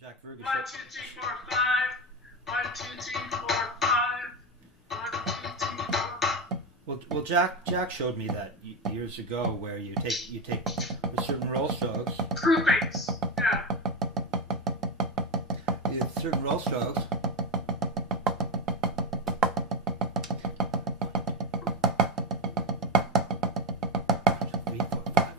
Jack Verga. 1, 2, 3, 4, 5. 1, 2, 3, 4, 5. 1, 2, 3, 4. Well, Jack showed me that years ago, where you take certain roll strokes. Groupings. Yeah. You have certain roll strokes.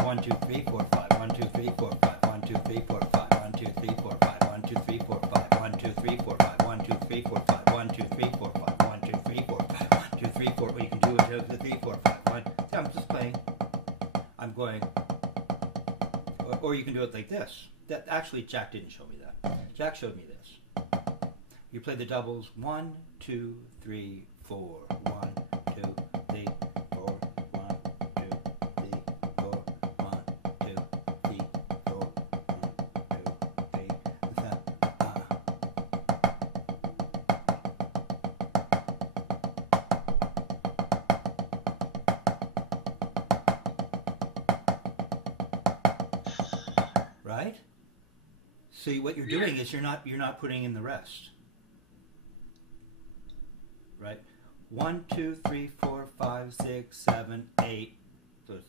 One, two, three, four, five. 1, 2, 3, 4, 5. 1, 2, 3, 4, 5. 1, 2, 3, 4, 5. 1, 2, 3, 4, 5. 1, 2, 3, 4, 5. 1, 2, 3, 4, 5. 1, 2, 3, 4, 5. 1, 2, 3, 4, 5. 1, 2, 3, 4. Well, you can do it to the 3, 4, 5. 1. See, I'm just playing. I'm going. Or you can do it like this. That actually, Jack didn't show me that. Jack showed me this. You play the doubles. 1, 2, 3, 4. 1, 2, 3, 4. 1, 2, 3, 4. 1, 2, 3, 4. 1, 2, 3. Right? See, what you're doing is you're not putting in the rest. Right? 1, 2, 3, 4, 5, 6, 7, 8. So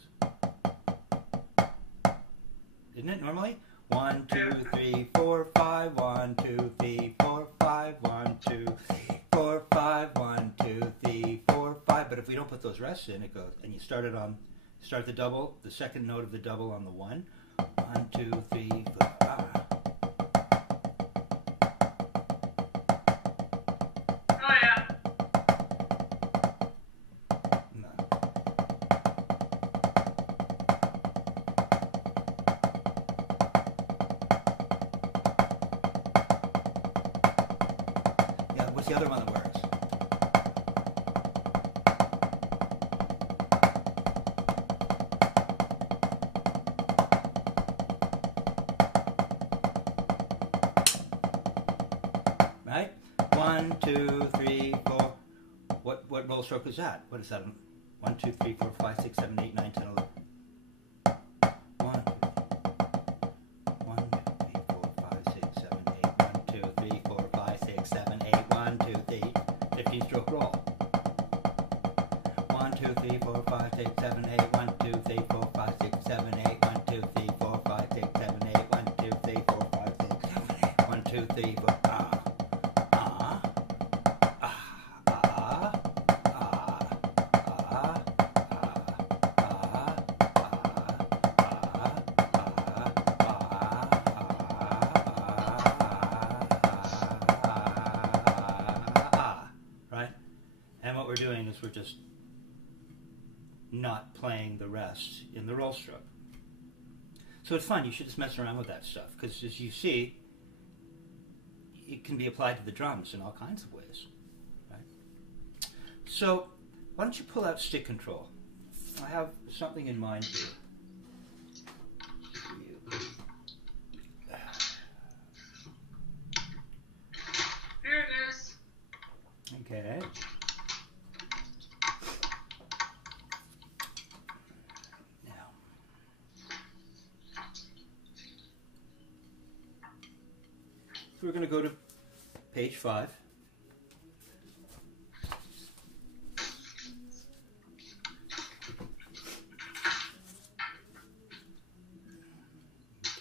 isn't it normally? 1, 2, 3, 4, 5. 1, 2, 3, 4, 5. 1, 2, 3, 4, 5. 1, 2, 3, 4, 5. But if we don't put those rests in, it goes. And you start the double, the second note of the double on the 1. 1, 2, 3, 4. Oh, yeah. No. Yeah, what's the other one that works? Right? 1, 2, 3, 4. What roll stroke is that? What is that? 1, 2, 3, 4, 5, 6, 7, 8, 9, 10, 11. 1, 2, 3, 4, 5, 6, 7, 8. 1, 2, 3, 4, 5, 6, 7, 8. 1, 2, 3. 15 stroke roll. 1, 2, 3, 4, 5, 6, 7, 8. 1, 2, 3, 4, 5, 6, 7, 8. 1, 2, 3, 4, 5, 6, 7, 8. 1, 2, 3, 4, 5, 6, 7, 8. 1, 2, 3, 4. Right? And what we're doing is we're just not playing the rest in the roll stroke. So it's fun. You should just mess around with that stuff, because as you see, it can be applied to the drums in all kinds of ways. Right? So why don't you pull out stick control? I have something in mind here. Here it is. Okay. Now, we're going to go to page 5.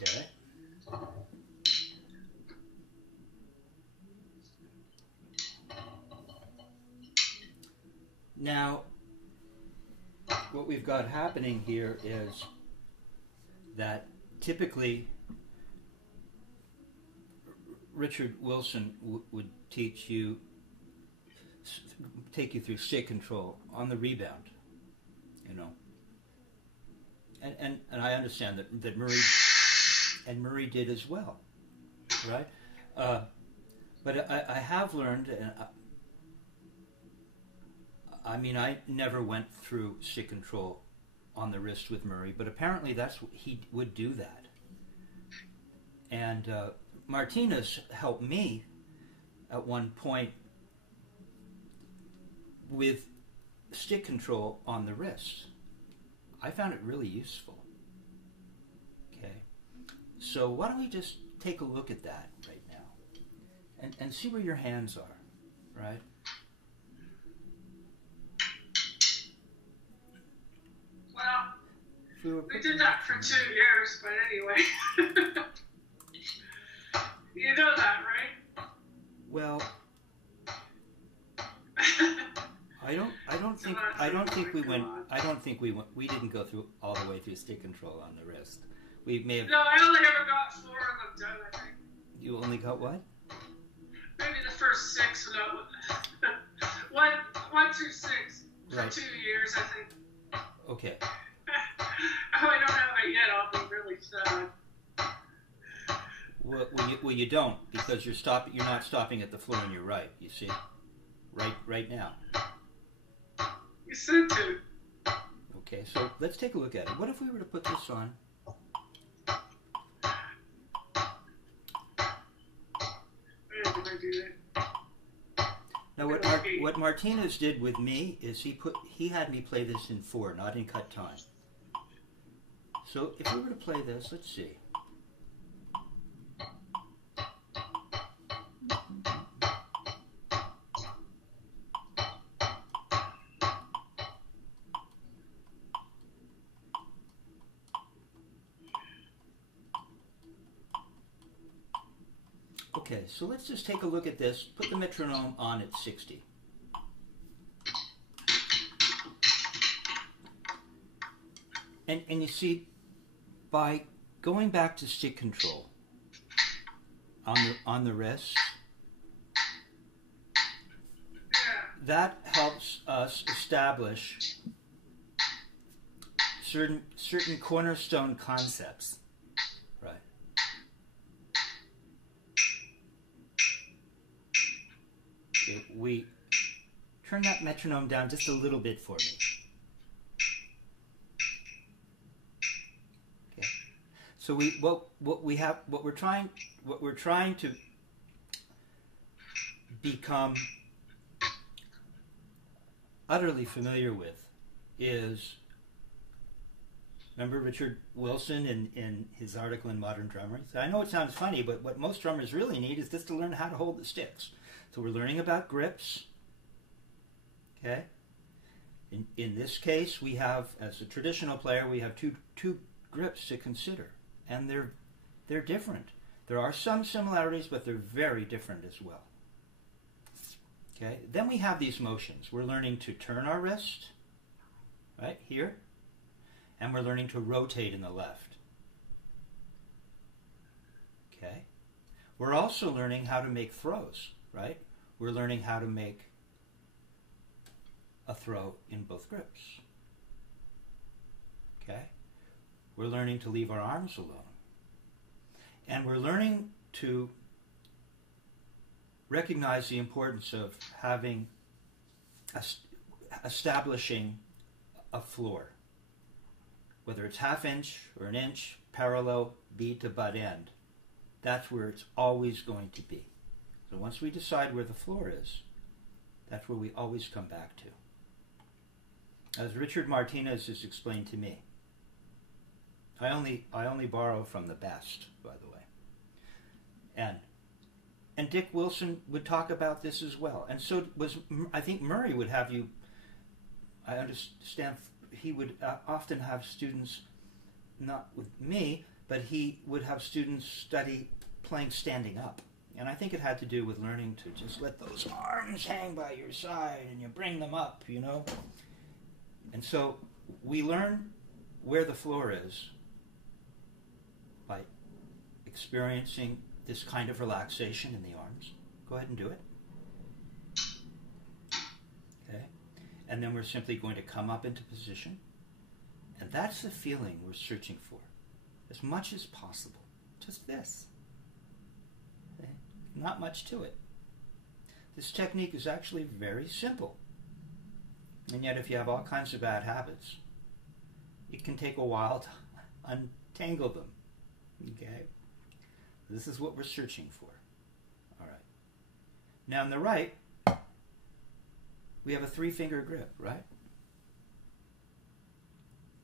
Okay. Now, what we've got happening here is that typically Richard Wilson would take you through stick control on the rebound, you know. And I understand that Murray did as well, right? But I have learned, and I mean, I never went through stick control on the wrist with Murray, but apparently he would do that. And Martinez helped me at one point with stick control on the wrist. I found it really useful. Okay, so why don't we just take a look at that right and see where your hands are, right? Well, we did that for 2 years, but anyway. You know that, right? Well, we didn't go through all the way through stick control on the wrist. We may have. No, I only ever got 4 of them done, I think. You only got what? Maybe the first 6, no. one through 6 for Right. 2 years, I think. Okay. Oh, I don't have it yet. I'll be really sad. Well, you don't, because you're not stopping at the floor on your right. You see, right now. You said to. Okay, so let's take a look at it. What if we were to put this on? Where did I do that? Now, what Martinez did with me is he had me play this in 4, not in cut time. So if we were to play this, let's see. Okay, so let's just take a look at this. Put the metronome on at 60. And you see, by going back to stick control on the wrist, that helps us establish certain cornerstone concepts. Right. Okay, we turn that metronome down just a little bit for me. Okay. So what we're trying to become utterly familiar with is, remember Richard Wilson in his article in Modern Drumming? I know it sounds funny, but what most drummers really need is just to learn how to hold the sticks. So we're learning about grips. Okay. In this case, we have, as a traditional player, we have two grips to consider, and they're different. There are some similarities, but they're very different as well. Okay. Then we have these motions. We're learning to turn our wrist, right here, and we're learning to rotate in the left. Okay. We're also learning how to make throws, right? We're learning how to make a throw in both grips. Okay? We're learning to leave our arms alone. And we're learning to recognize the importance of establishing a floor. Whether it's half inch or an inch, parallel, bead to butt end, that's where it's always going to be. So once we decide where the floor is, that's where we always come back to. As Richard Martinez has explained to me, I only borrow from the best, by the way. And Dick Wilson would talk about this as well. And so I think Murray would have you, I understand, he would often have students, not with me, but he would have students study playing standing up. And I think it had to do with learning to just let those arms hang by your side and you bring them up, you know. And so we learn where the floor is by experiencing this kind of relaxation in the arms. Go ahead and do it. Okay. And then we're simply going to come up into position. And that's the feeling we're searching for, as much as possible. Just this. Okay. Not much to it. This technique is actually very simple. And yet if you have all kinds of bad habits, it can take a while to untangle them. Okay? This is what we're searching for. All right. Now on the right, we have a 3-finger grip, right?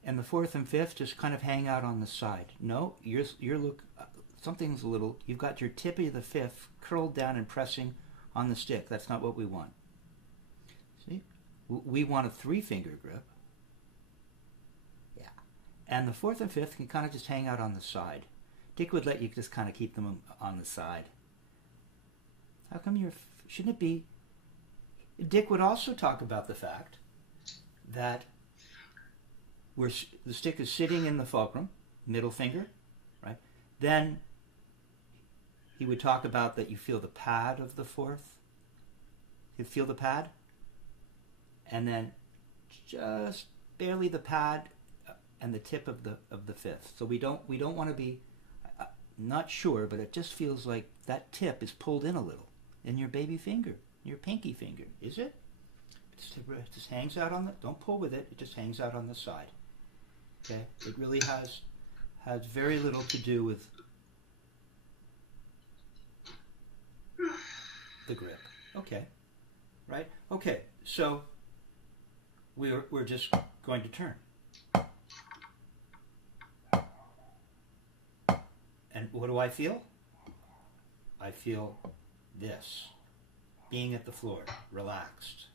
And the 4th and 5th just kind of hang out on the side. No, something's a little, you've got your tip of the fifth curled down and pressing on the stick. That's not what we want. See? We want a 3-finger grip. Yeah. And the fourth and fifth can kind of just hang out on the side. Dick would let you just kind of keep them on the side. How come shouldn't it be? Dick would also talk about the fact that the stick is sitting in the fulcrum, middle finger, right? Then he would talk about that you feel the pad of the fourth. You feel the pad, and then just barely the pad and the tip of the fifth. So we don't want to be not sure, but it just feels like that tip is pulled in a little in your baby finger, your pinky finger. Is it? It just hangs out on the. Don't pull with it. It just hangs out on the side. Okay. It really has very little to do with the grip. Okay. Right? Okay, so we're just going to turn. And what do I feel? I feel this. Being at the floor, relaxed.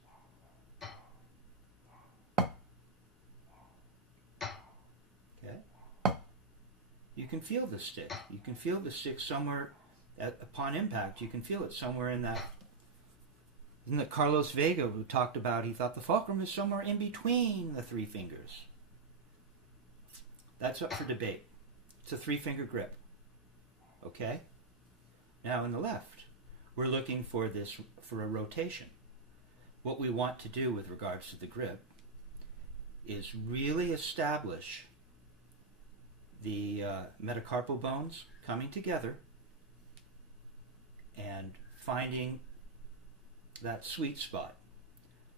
Okay? You can feel the stick. You can feel the stick somewhere, upon impact, you can feel it somewhere in that. Isn't it Carlos Vega who talked about, he thought the fulcrum is somewhere in between the 3 fingers. That's up for debate. It's a 3-finger grip. Okay? Now in the left, we're looking for a rotation. What we want to do with regards to the grip is really establish the metacarpal bones coming together and finding that sweet spot,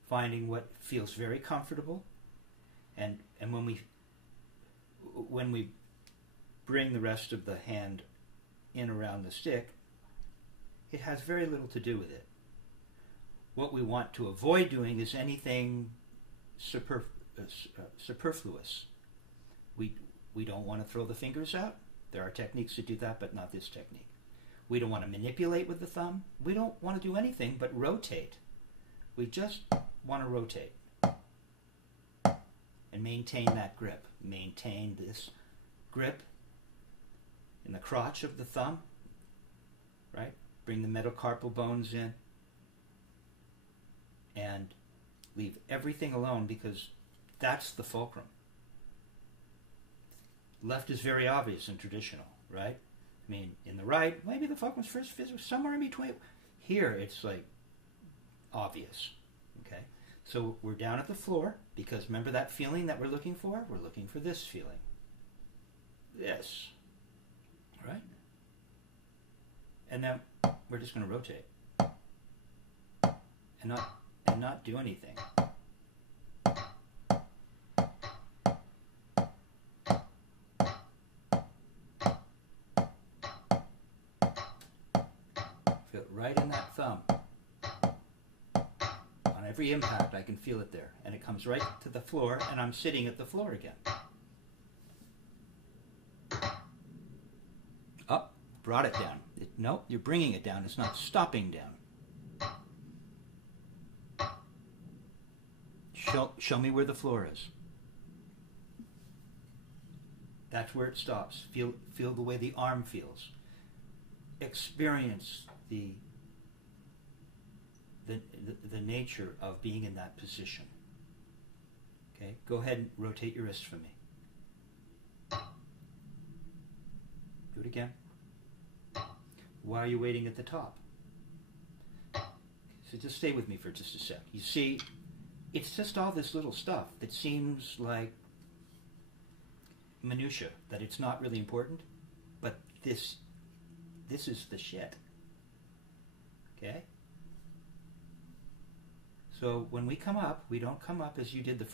finding what feels very comfortable, and when we bring the rest of the hand in around the stick, it has very little to do with it. What we want to avoid doing is anything superfluous. We don't want to throw the fingers out. There are techniques to do that, but not this technique. We don't want to manipulate with the thumb. We don't want to do anything but rotate. We just want to rotate and maintain that grip. Maintain this grip in the crotch of the thumb, right? Bring the metacarpal bones in and leave everything alone, because that's the fulcrum. Left is very obvious and traditional, right? I mean, in the right, maybe the fulcrum's first physical, somewhere in between. Here, it's like obvious, okay? So we're down at the floor, because remember that feeling that we're looking for? We're looking for this feeling. This, right? And then we're just going to rotate and not do anything. Feel it right in that thumb. On every impact, I can feel it there, and it comes right to the floor, and I'm sitting at the floor again. Up, brought it down. Nope, you're bringing it down. It's not stopping down. Show me where the floor is. That's where it stops. Feel the way the arm feels. Experience the nature of being in that position. Okay, go ahead and rotate your wrist for me. Do it again. Why are you waiting at the top? So just stay with me for just a sec. You see, it's just all this little stuff that seems like minutia, that it's not really important, but this is the shit. Okay? So when we come up, we don't come up as you did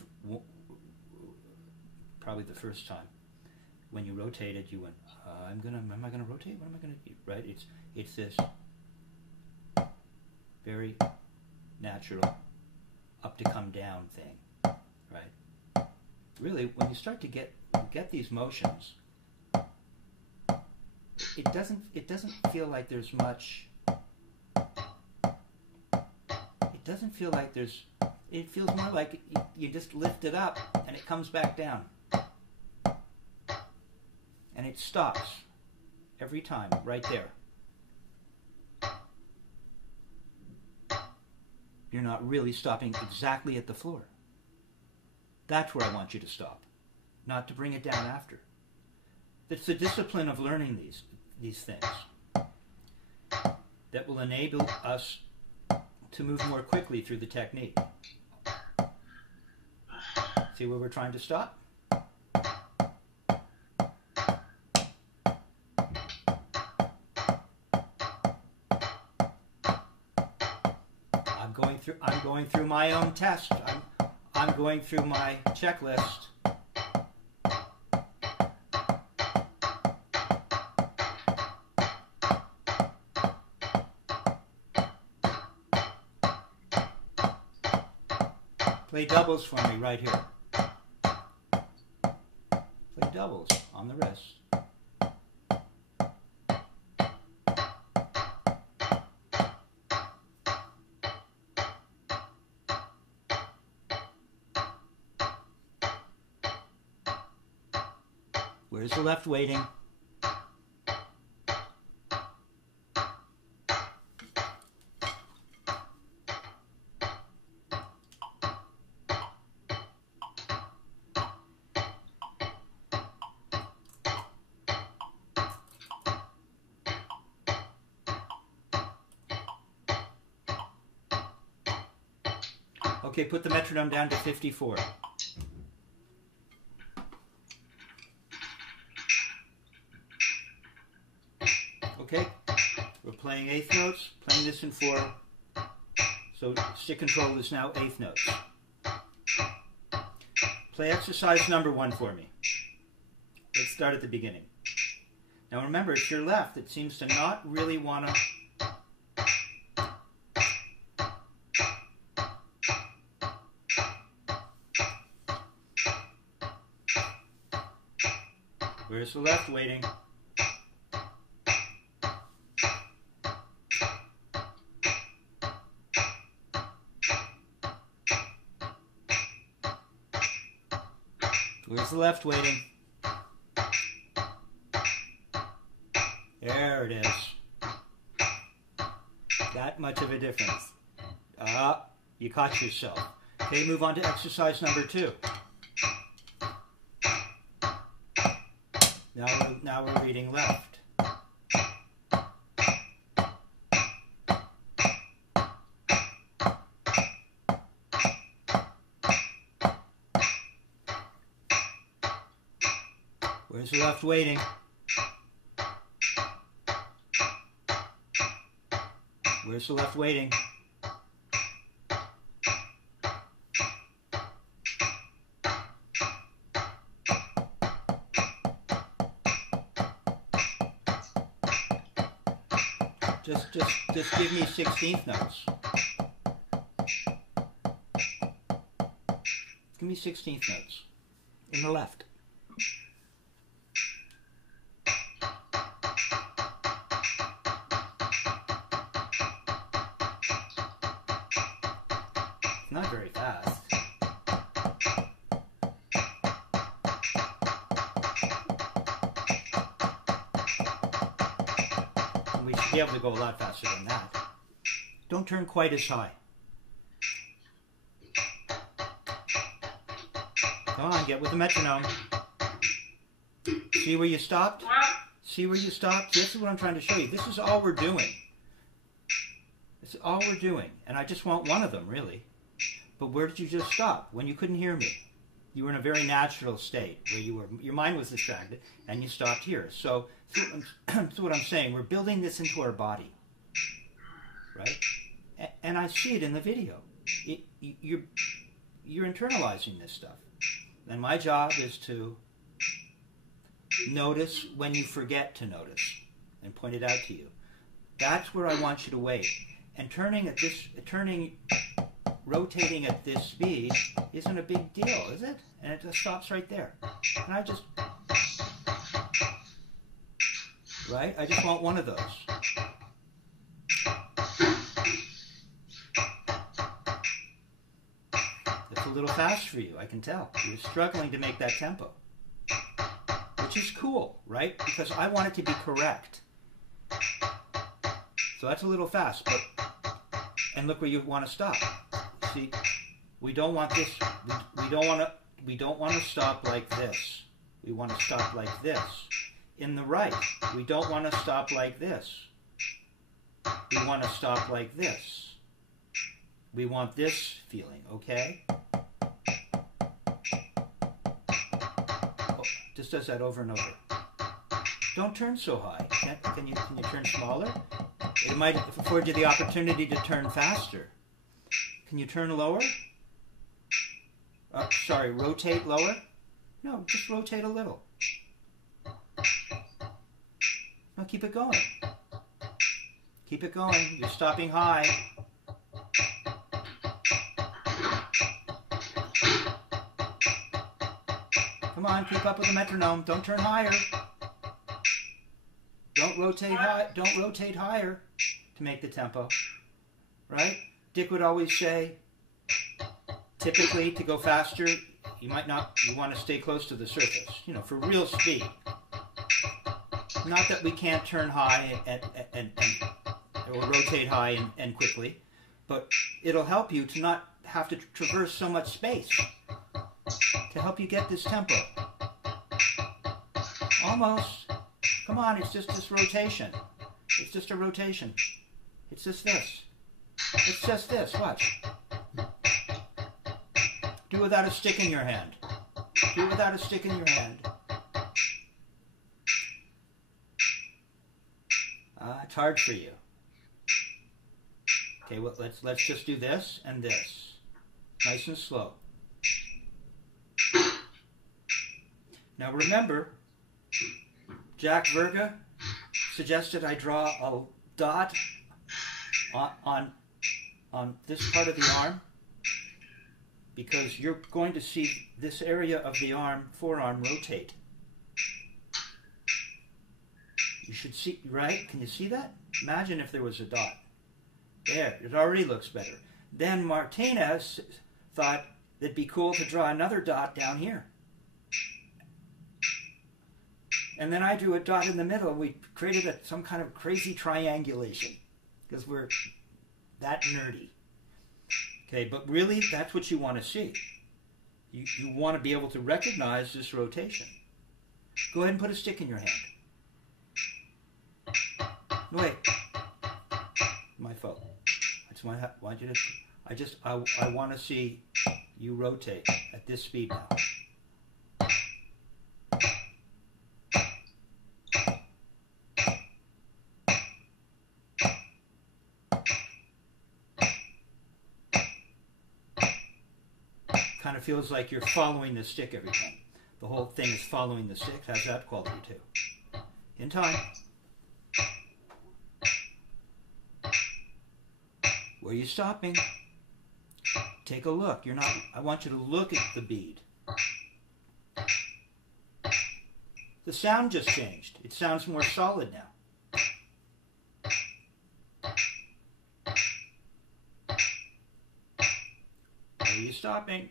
probably the first time. When you rotated, you went, am I gonna rotate? What am I gonna do? Right? It's this very natural up to come down thing, right? Really, when you start to get these motions, it doesn't feel like there's much. It doesn't feel like there's. It feels more like you just lift it up and it comes back down, and it stops every time right there. You're not really stopping exactly at the floor. That's where I want you to stop, not to bring it down after. It's the discipline of learning these things that will enable us to move more quickly through the technique. See where we're trying to stop? I'm going through my own test. I'm going through my checklist. Play doubles for me right here. Play doubles on the wrist. Where's the left waiting? Okay, put the metronome down to 54. Okay, we're playing eighth notes, playing this in 4. So stick control is now eighth notes. Play exercise number 1 for me. Let's start at the beginning. Now remember, it's your left that seems to not really want to. Where's the left waiting? Where's the left waiting? There it is. That much of a difference. You caught yourself. Okay, move on to exercise number 2. Now we're reading left. Where's the left waiting? Where's the left waiting? Just give me 16th notes. Give me 16th notes in the left. It's not very fast. We should be able to go a lot faster than that. Don't turn quite as high. Come on, get with the metronome. See where you stopped? See where you stopped? This is what I'm trying to show you. This is all we're doing. This is all we're doing. And I just want one of them, really. But where did you just stop? When you couldn't hear me. You were in a very natural state where your mind was distracted and you stopped here. So that's what I'm saying. We're building this into our body, right? And I see it in the video. You're internalizing this stuff. And my job is to notice when you forget to notice and point it out to you. That's where I want you to wait. And rotating at this speed isn't a big deal, is it? And it just stops right there. And I just right? I just want one of those. It's a little fast for you, I can tell. You're struggling to make that tempo. Which is cool, right? Because I want it to be correct. So that's a little fast, but, and look where you want to stop. See, we don't want this, we don't want to stop like this. We want to stop like this. In the right, we don't want to stop like this. We want to stop like this. We want this feeling, okay? Oh, just does that over and over. Don't turn so high. Can you turn smaller? It might afford you the opportunity to turn faster. Can you turn lower? Sorry, rotate lower? No, just rotate a little. No, keep it going. Keep it going. You're stopping high. Come on, keep up with the metronome. Don't turn higher. Don't rotate high. Don't rotate higher to make the tempo. Right? Dick would always say, typically, to go faster, you want to stay close to the surface, you know, for real speed. Not that we can't turn high or rotate high and quickly, but it'll help you to not have to traverse so much space to help you get this tempo. Almost. Come on, it's just this rotation. It's just a rotation. It's just this. It's just this. Watch. Do it without a stick in your hand. Do it without a stick in your hand. It's hard for you. Okay, well, let's just do this and this. Nice and slow. Now remember, Jack Verga suggested I draw a dot on this part of the arm, because you're going to see this area of the arm, forearm, rotate. You should see, right? Can you see that? Imagine if there was a dot. There, it already looks better. Then Martinez thought it'd be cool to draw another dot down here. And then I drew a dot in the middle. We created some kind of crazy triangulation, because we're that nerdy. Okay, but really, that's what you want to see. You want to be able to recognize this rotation. Go ahead and put a stick in your hand. No, wait. My fault. I want you to. I want to see you rotate at this speed now. Kind of feels like you're following the stick every time. The whole thing is following the stick. Has that quality too. In time. Where are you stopping? Take a look. I want you to look at the bead. The sound just changed. It sounds more solid now. Where are you stopping?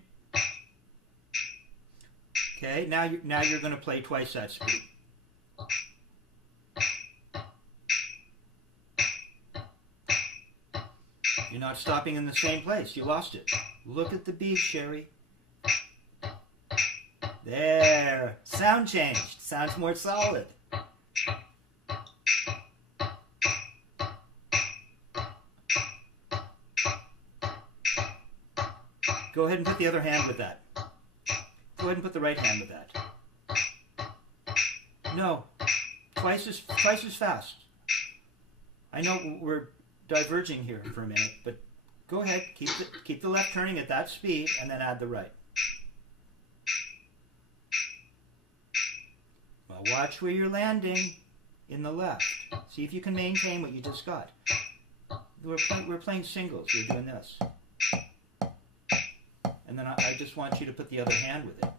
Okay, now you're going to play twice that speed. You're not stopping in the same place. You lost it. Look at the beat, Sherry. There. Sound changed. Sounds more solid. Go ahead and put the other hand with that. Go ahead and put the right hand with that. No. Twice as fast. I know we're diverging here for a minute, but go ahead, keep the left turning at that speed, and then add the right. Well, watch where you're landing in the left. See if you can maintain what you just got. We're playing singles. We're doing this. And then I just want you to put the other hand with it.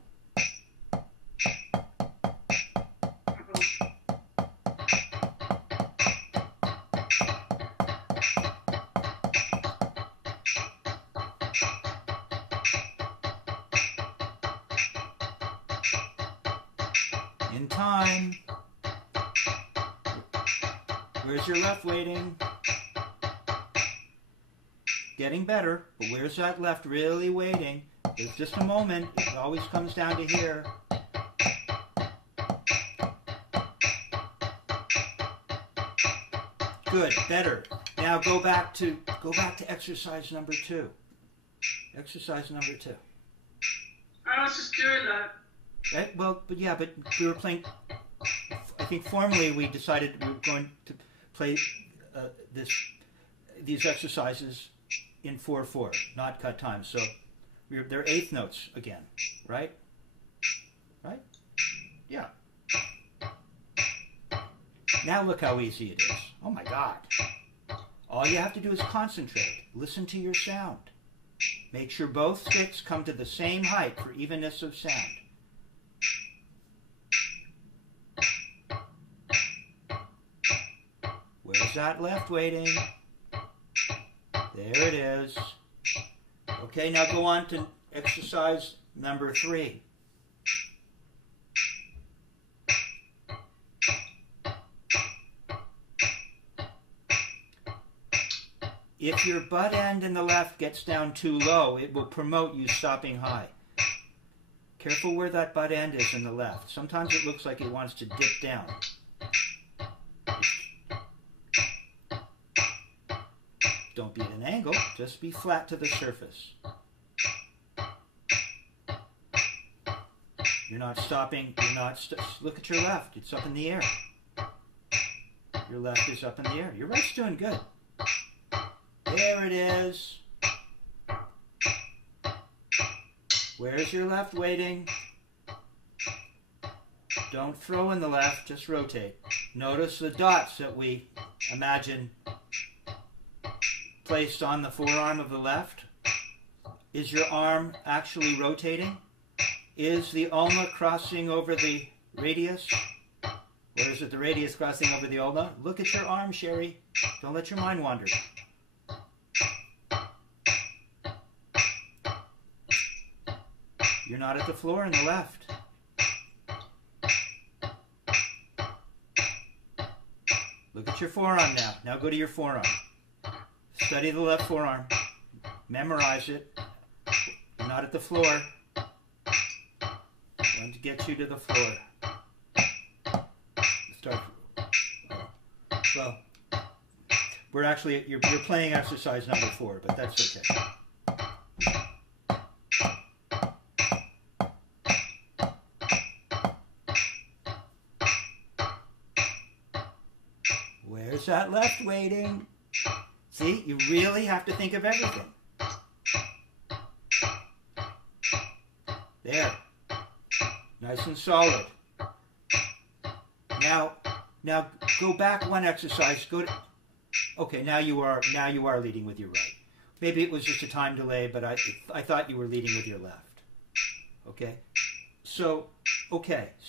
In time. Where's your left waiting? Getting better, but where's that left really waiting? There's just a moment. It always comes down to here. Good, better. Now go back to exercise number 2. Exercise number 2. I was just doing that. Right? Well, but we were playing. I think formally we decided we were going to play these exercises in 4/4, not cut time. So they're eighth notes again, right? Right? Yeah. Now look how easy it is. Oh my God. All you have to do is concentrate. Listen to your sound. Make sure both sticks come to the same height for evenness of sound. Where's that left waiting? There it is. Okay, now go on to exercise number 3. If your butt end in the left gets down too low, it will promote you stopping high. Careful where that butt end is in the left. Sometimes it looks like it wants to dip down. Don't be at an angle, just be flat to the surface. You're not stopping, look at your left, it's up in the air. Your left is up in the air. Your right's doing good. There it is. Where's your left waiting? Don't throw in the left, just rotate. Notice the dots that we imagine placed on the forearm of the left. Is your arm actually rotating? Is the ulna crossing over the radius? Or is it the radius crossing over the ulna? Look at your arm, Sherry. Don't let your mind wander. You're not at the floor in the left. Look at your forearm now. Now go to your forearm. Study the left forearm. Memorize it. You're not at the floor. I want to get you to the floor. Start. Well, we're actually, you're playing exercise number 4, but that's okay. Where's that left waiting? See, you really have to think of everything. There. Nice and solid. Now go back one exercise. Okay, now you are leading with your right. Maybe it was just a time delay, but I thought you were leading with your left. Okay? So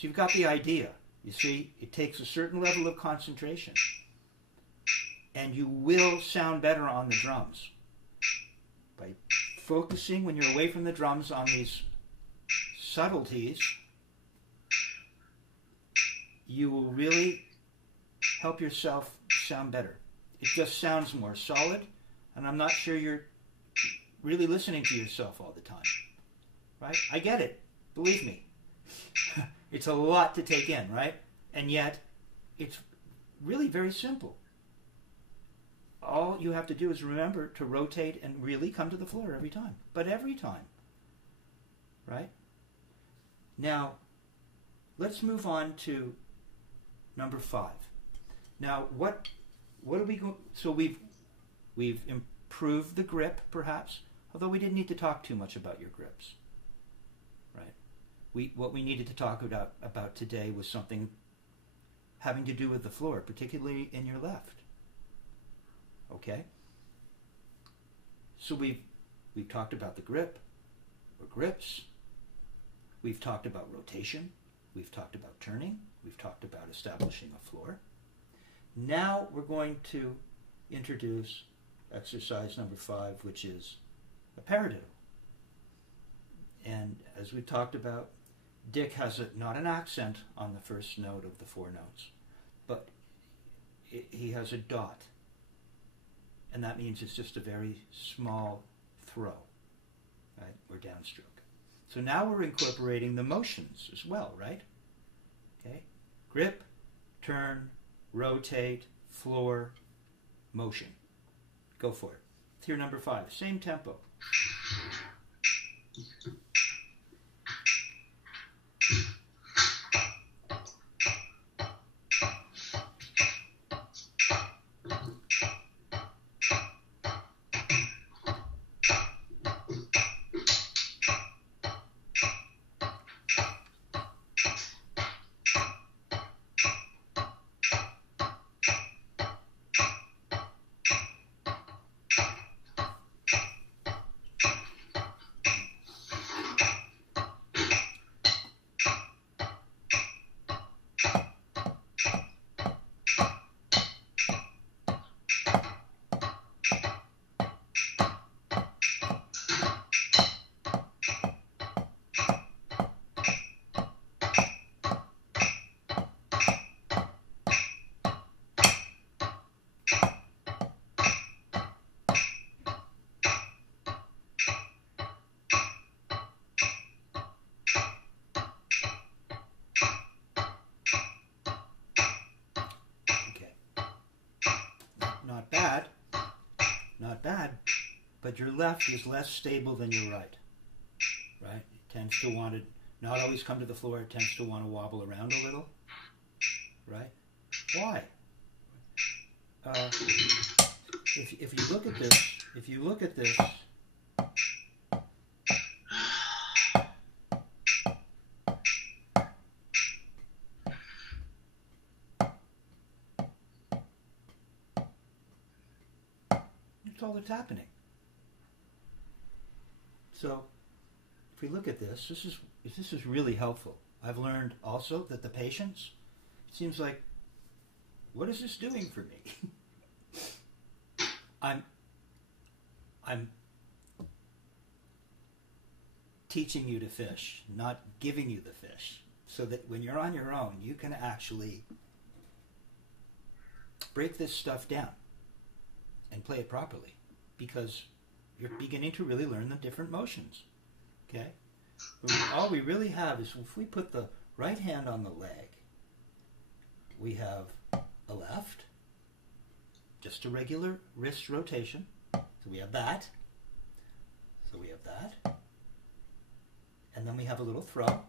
you've got the idea. You see, it takes a certain level of concentration. And you will sound better on the drums. By focusing when you're away from the drums on these subtleties, you will really help yourself sound better. It just sounds more solid, and I'm not sure you're really listening to yourself all the time. Right? I get it. Believe me. It's a lot to take in, right? And yet, it's really very simple. All you have to do is remember to rotate and really come to the floor every time. But every time. Right? Now, let's move on to number 5. Now, what are we going? So we've improved the grip, perhaps, although we didn't need to talk too much about your grips. Right? What we needed to talk about today was something having to do with the floor, particularly in your left. Okay? So we've talked about the grip, or grips. We've talked about rotation. We've talked about turning. We've talked about establishing a floor. Now we're going to introduce exercise number 5, which is a paradiddle. And as we talked about, Dick has not an accent on the first note of the four notes, but he has a dot. And that means it's just a very small throw, right, or downstroke. So now we're incorporating the motions as well, right? Okay, grip, turn, rotate, floor, motion. Go for it. It's your number 5, same tempo. But your left is less stable than your right. Right? It tends to want to not always come to the floor. It tends to want to wobble around a little. Right? Why? If you look at this, that's all that's happening. So, if we look at this, this is really helpful. I've learned also that the patients, it seems like, what is this doing for me? I'm teaching you to fish, not giving you the fish, so that when you're on your own, you can actually break this stuff down and play it properly, because you're beginning to really learn the different motions. Okay? All we really have is, if we put the right hand on the leg, we have a left, just a regular wrist rotation. So we have that. So we have that. And then we have a little throw.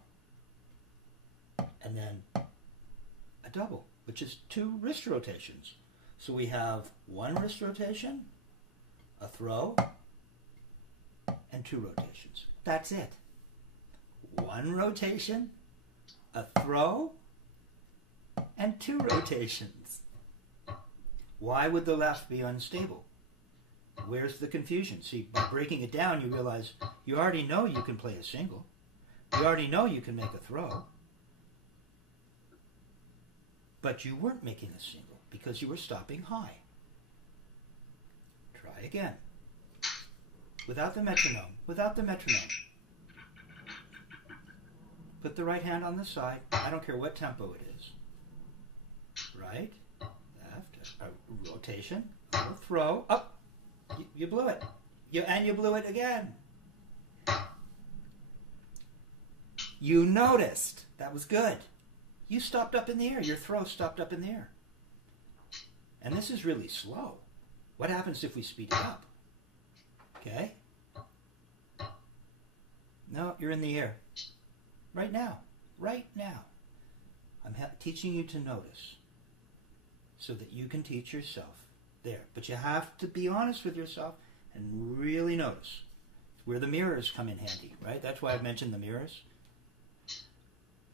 And then a double, which is 2 wrist rotations. So we have 1 wrist rotation, a throw, and 2 rotations. That's it. 1 rotation, a throw, and 2 rotations. Why would the left be unstable? Where's the confusion? See, by breaking it down, you realize you already know you can play a single. You already know you can make a throw. But you weren't making a single because you were stopping high. Try again. Without the metronome. Without the metronome. Put the right hand on the side. I don't care what tempo it is. Right, left, a rotation, a little throw. Up. You blew it. You blew it again. You noticed. That was good. You stopped up in the air. Your throw stopped up in the air. And this is really slow. What happens if we speed it up? Okay? No, you're in the air. Right now. Right now. I'm teaching you to notice so that you can teach yourself there. But you have to be honest with yourself and really notice. Where the mirrors come in handy, right? That's why I've mentioned the mirrors.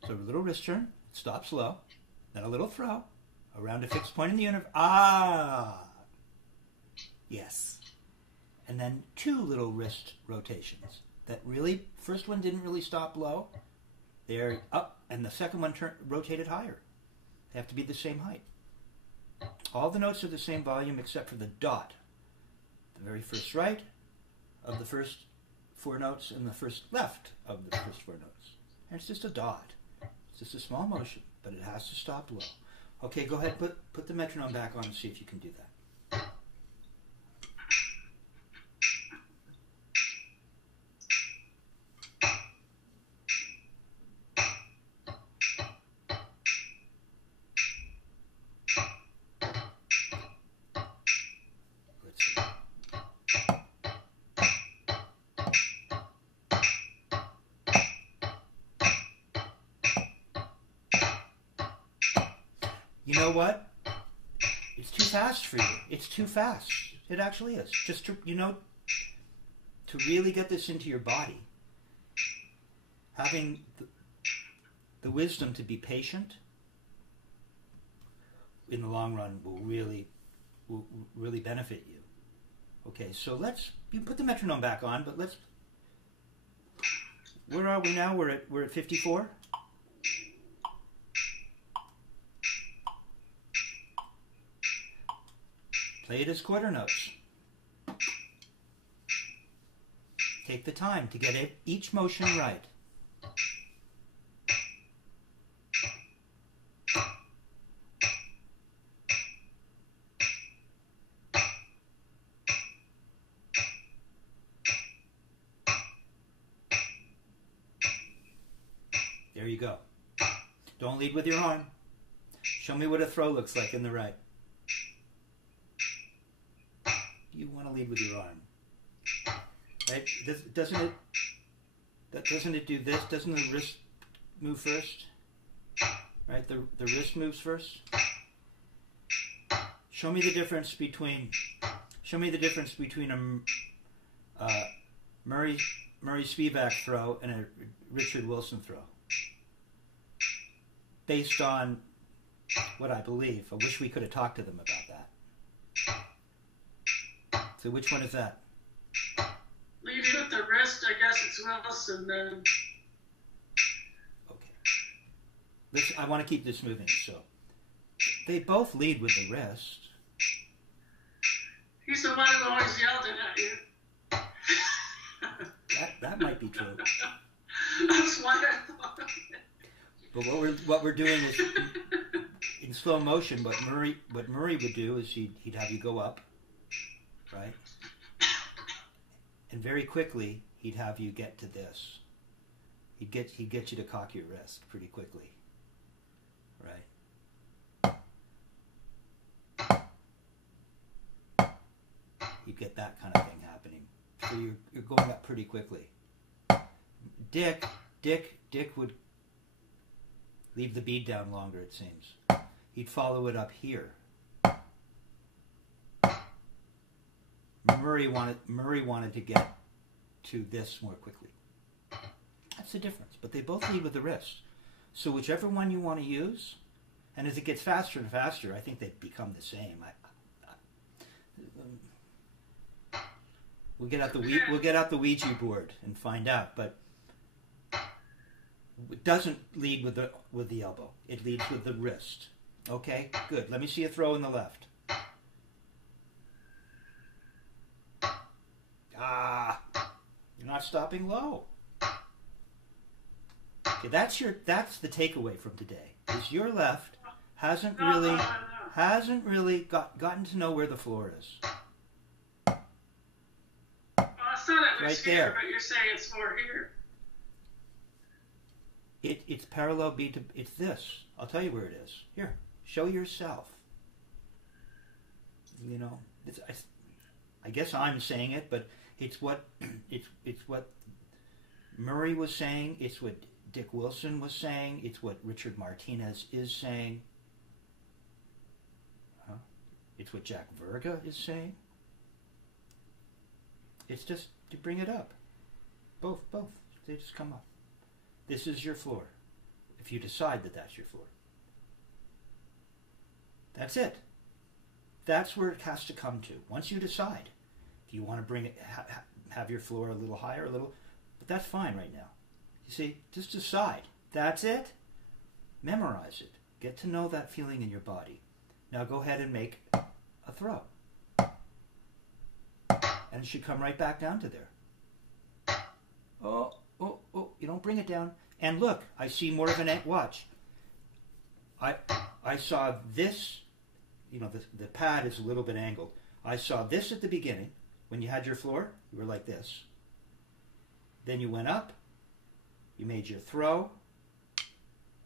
So a little wrist turn, stop slow, then a little throw, around a fixed point in the universe. Ah! Yes. And then 2 little wrist rotations. That really, first one didn't really stop low. They're up, and the second one rotated higher. They have to be the same height. All the notes are the same volume except for the dot. The very first right of the first 4 notes and the first left of the first 4 notes. And it's just a dot. It's just a small motion, but it has to stop low. Okay, go ahead, put the metronome back on and see if you can do that. Let's see. You know what? It's too fast for you. It's too fast. It actually is. Just to, to really get this into your body, having the wisdom to be patient in the long run will really benefit you. Okay, so you put the metronome back on, but where are we now? We're at 54. Play it as quarter notes. Take the time to get each motion right. There you go. Don't lead with your arm. Show me what a throw looks like in the right. You want to lead with your arm, right? Doesn't it do this? Doesn't the wrist move first? Right, the wrist moves first. Show me the difference between a Murray Spivak throw and a Richard Wilson throw, based on what I believe. I wish we could have talked to them about that. So which one is that? Leading with the wrist, I guess it's Wilson then. Okay. I want to keep this moving, so they both lead with the wrist. He's the one who always yelled it at you. That might be true. That's why I thought of it. But what we're doing is in slow motion. What Murray would do is he'd have you go up. Right? And very quickly, he'd have you get to this. He'd get you to cock your wrist pretty quickly. Right? You get that kind of thing happening. So you're going up pretty quickly. Dick would leave the bead down longer, it seems. He'd follow it up here. Murray wanted to get to this more quickly. That's the difference. But they both lead with the wrist. So whichever one you want to use, and as it gets faster and faster, I think they become the same. We'll get out the Ouija board and find out. But it doesn't lead with the elbow. It leads with the wrist. Okay, good. Let me see a throw in the left. You're not stopping low. Okay, that's the takeaway from today. Is your left hasn't really gotten to know where the floor is. Well, I thought it was Right here, there. but you're saying it's more here. It's parallel beat to it's this. I'll tell you where it is. Here, show yourself. I guess I'm saying it, but it's what Murray was saying. It's what Dick Wilson was saying. It's what Richard Martinez is saying. It's what Jack Verga is saying. It's just to bring it up. Both. They just come up. This is your floor. If you decide that that's your floor. That's it. That's where it has to come to. Once you decide. If you want to bring it, have your floor a little higher, but that's fine right now. You see, just decide. That's it. Memorize it. Get to know that feeling in your body. Now go ahead and make a throw. And it should come right back down to there. Oh, you don't bring it down. And look, I see more of an watch. I saw this, you know, the pad is a little bit angled. I saw this at the beginning. When you had your floor, you were like this. Then you went up, you made your throw,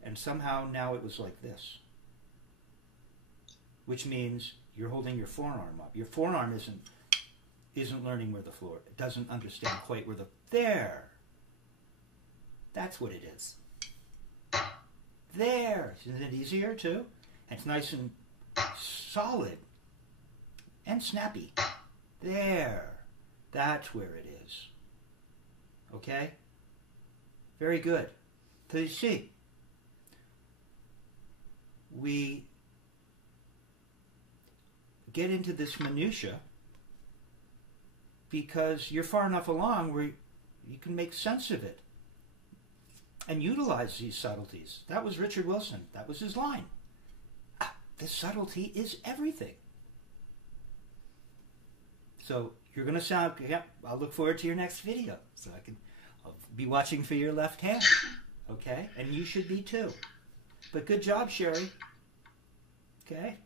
and somehow now it was like this. Which means you're holding your forearm up. Your forearm isn't learning where the floor, it doesn't understand quite where there. That's what it is. There. Isn't it easier too? And it's nice and solid and snappy. There. That's where it is. Okay? Very good. So you see, we get into this minutia because you're far enough along where you can make sense of it and utilize these subtleties. That was Richard Wilson. That was his line. The subtlety is everything. So you're going to sound, yeah, I'll look forward to your next video so I'll be watching for your left hand. Okay? And you should be too. But good job, Sherry. Okay?